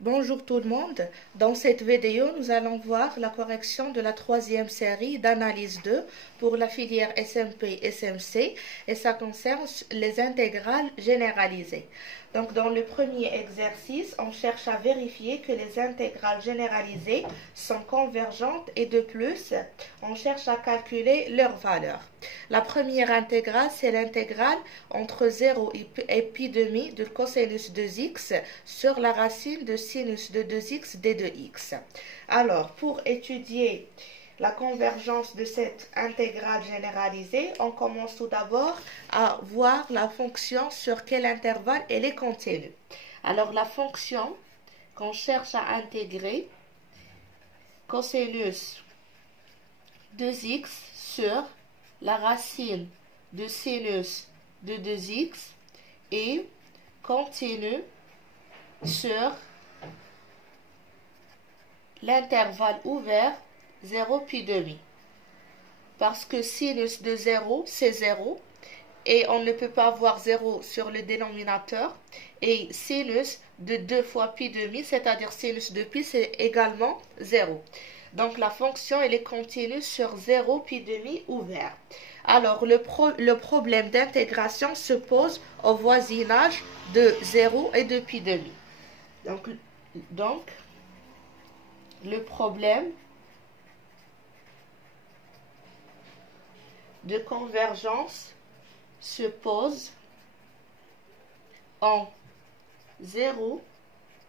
Bonjour tout le monde. Dans cette vidéo, nous allons voir la correction de la troisième série d'analyse 2 pour la filière SMP-SMC et ça concerne les intégrales généralisées. Donc dans le premier exercice, on cherche à vérifier que les intégrales généralisées sont convergentes et de plus, on cherche à calculer leur valeur. La première intégrale, c'est l'intégrale entre 0 et pi demi de cosinus de x sur la racine de sinus de 2x d de x. Alors, pour étudier la convergence de cette intégrale généralisée, on commence tout d'abord à voir la fonction sur quel intervalle elle est contenue. Alors, la fonction qu'on cherche à intégrer, cosinus 2x sur la racine de sinus de 2x est continue sur l'intervalle ouvert 0 pi demi. Parce que sinus de 0, c'est 0. Et on ne peut pas avoir 0 sur le dénominateur. Et sinus de 2 fois pi demi, c'est-à-dire sinus de pi, c'est également 0. Donc la fonction, elle est continue sur 0 pi demi ouvert. Alors le problème d'intégration se pose au voisinage de 0 et de pi demi. Donc le problème de convergence se pose en 0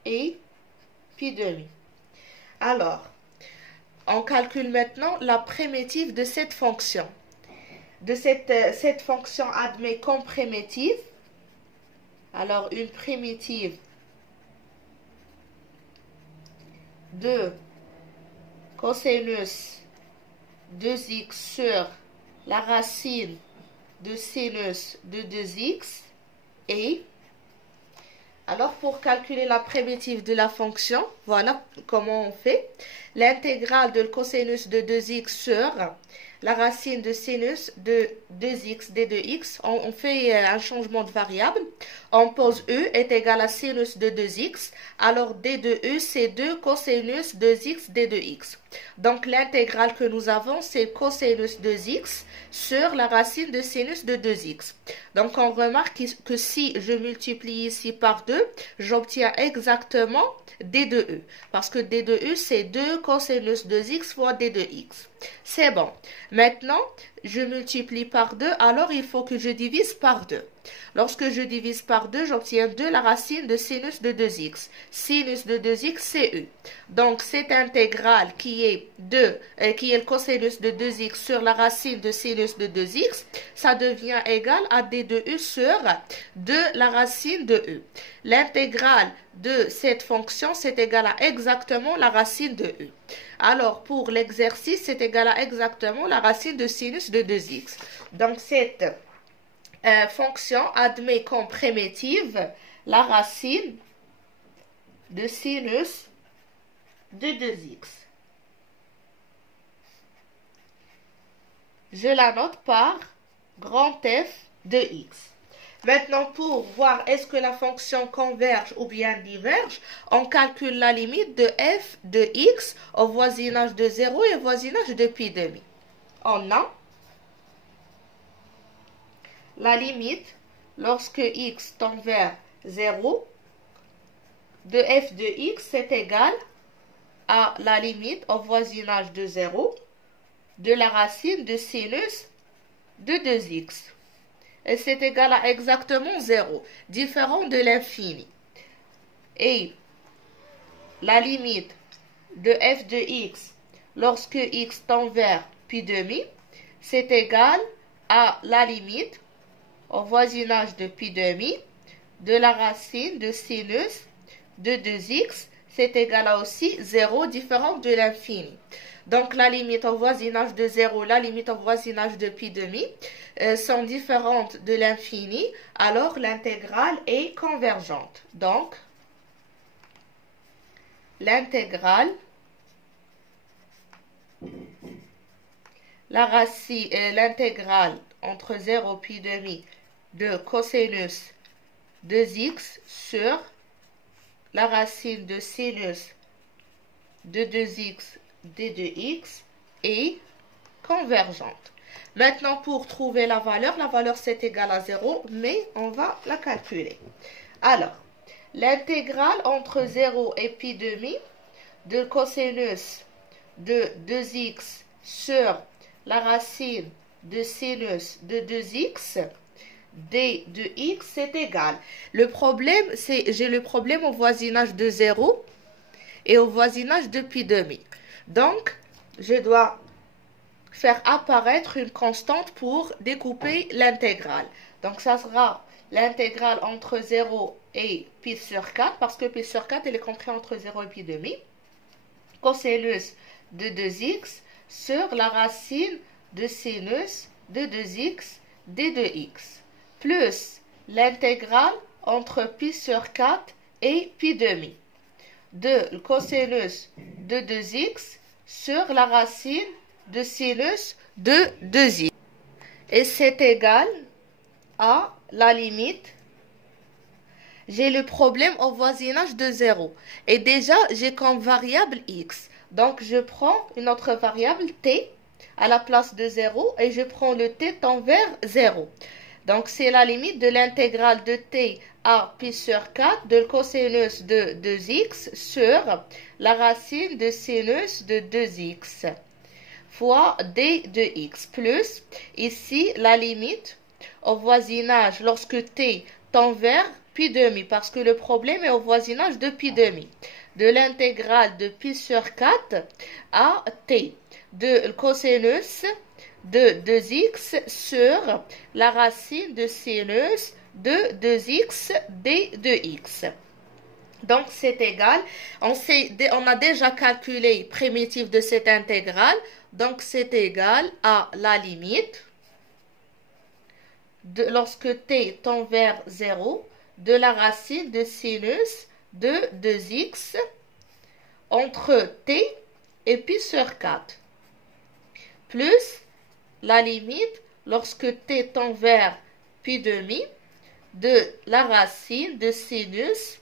et pi demi. Alors, on calcule maintenant la primitive de cette fonction. Cette fonction admet comme primitive, alors une primitive de cosinus 2x sur la racine de sinus de 2x et alors pour calculer la primitive de la fonction, voilà comment on fait. L'intégrale de cosinus de 2x sur la racine de sinus de 2x d de x, on fait un changement de variable. On pose e est égal à sinus de 2x, alors d de e c'est 2 cosinus 2x d de x. Donc l'intégrale que nous avons c'est cosinus de x sur la racine de sinus de 2x. Donc on remarque que si je multiplie ici par 2, j'obtiens exactement d de e. Parce que d de e c'est 2 cosinus de x fois d de x. C'est bon. Maintenant, je multiplie par 2, alors il faut que je divise par 2. Lorsque je divise par 2, j'obtiens 2 la racine de sinus de 2x. Sinus de 2x, c'est e. Donc, cette intégrale qui est le cosinus de 2x sur la racine de sinus de 2x, ça devient égal à d de e sur 2 la racine de e. L'intégrale de cette fonction, c'est égal à exactement la racine de e. Alors, pour l'exercice, c'est égal à exactement la racine de sinus de 2x. Donc, cette fonction admet comme primitive la racine de sinus de 2x. Je la note par grand F de x. Maintenant, pour voir est-ce que la fonction converge ou bien diverge, on calcule la limite de f de x au voisinage de 0 et au voisinage de pi demi. On a la limite lorsque x tend vers 0 de f de x c'est égal à la limite au voisinage de 0 de la racine de sinus de 2x. Et c'est égal à exactement 0, différent de l'infini. Et la limite de f de x lorsque x tend vers pi demi, c'est égal à la limite au voisinage de pi demi de la racine de sinus de 2x, c'est égal à aussi 0, différent de l'infini. Donc la limite au voisinage de 0, la limite au voisinage de pi demi sont différentes de l'infini, alors l'intégrale est convergente. Donc l'intégrale, l'intégrale entre 0 pi demi de cosinus 2x sur la racine de sinus de 2x d de x est convergente. Maintenant, pour trouver la valeur c'est égal à 0, mais on va la calculer. Alors, l'intégrale entre 0 et pi demi de cosinus de 2x sur la racine de sinus de 2x d de x est égal. Le problème, c'est j'ai le problème au voisinage de 0 et au voisinage de pi demi. Donc, je dois faire apparaître une constante pour découper l'intégrale. Donc, ça sera l'intégrale entre 0 et pi sur 4, parce que pi sur 4, elle est comprise entre 0 et pi demi. Cosinus de 2x sur la racine de sinus de 2x d de x, plus l'intégrale entre pi sur 4 et pi demi de cosinus de 2x sur la racine de sinus de 2x. Et c'est égal à la limite. J'ai le problème au voisinage de 0. Et déjà, j'ai comme variable x. Donc, je prends une autre variable t à la place de 0 et je prends le t tend vers 0. Donc, c'est la limite de l'intégrale de t à pi sur 4 de cosinus de 2x sur la racine de sinus de 2x fois d de x plus, ici, la limite au voisinage lorsque t tend vers pi demi, parce que le problème est au voisinage de pi demi, de l'intégrale de pi sur 4 à t, de cosinus de 2x sur la racine de sinus de 2x d de x. Donc, c'est égal. On a déjà calculé primitif de cette intégrale. Donc, c'est égal à la limite, lorsque t tend vers 0, de la racine de sinus de 2x entre t et pi sur 4, plus la limite, lorsque t tend vers pi demi, de la racine de sinus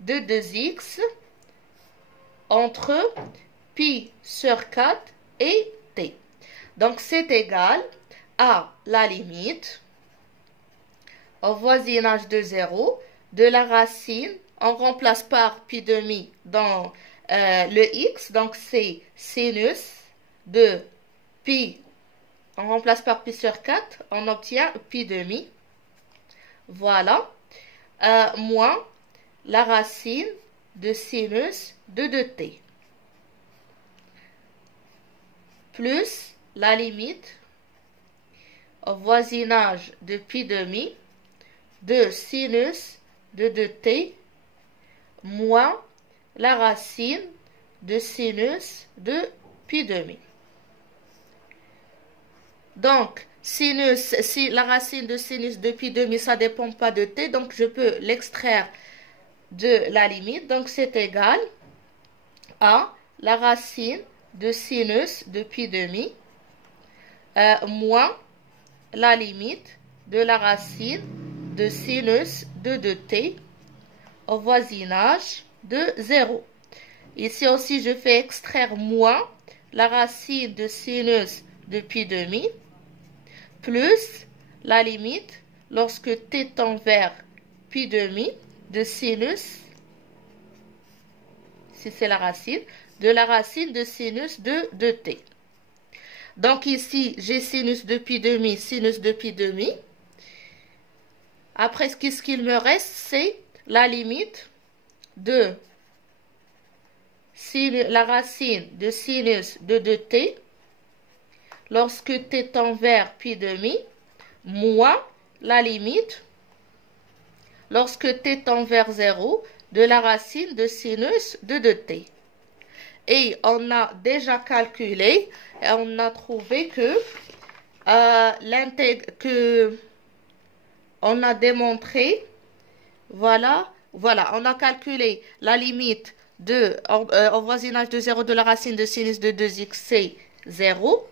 de 2x entre pi sur 4 et t. Donc, c'est égal à la limite au voisinage de 0 de la racine, on remplace par pi demi dans le x, donc c'est sinus de pi, on remplace par pi sur 4, on obtient pi demi, voilà, moins la racine de sinus de 2t, plus la limite au voisinage de pi demi de sinus de 2t moins la racine de sinus de pi demi. Donc, sinus, si la racine de sinus de pi demi, ça ne dépend pas de t, donc je peux l'extraire de la limite. Donc, c'est égal à la racine de sinus de pi demi moins la limite de la racine de sinus de 2t au voisinage de 0. Ici aussi, je fais extraire moins la racine de sinus de pi demi plus la limite lorsque t tend vers pi demi de sinus, si c'est la racine, de la racine de sinus de 2t. Donc ici, j'ai sinus de pi demi, sinus de pi demi. Après, ce qu'il me reste, c'est la limite de la racine de sinus de 2t lorsque t tend vers pi demi moins la limite lorsque t tend vers 0 de la racine de sinus de 2t. Et on a déjà calculé et on a trouvé que on a démontré, voilà, on a calculé la limite au voisinage de 0 de la racine de sinus de 2x, c'est 0.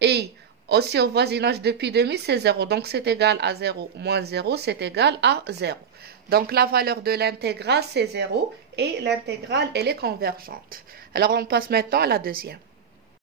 Et Aussi au voisinage de pi demi, c'est 0. Donc c'est égal à 0 moins 0, c'est égal à 0. Donc la valeur de l'intégrale, c'est 0 et l'intégrale, elle est convergente. Alors on passe maintenant à la deuxième.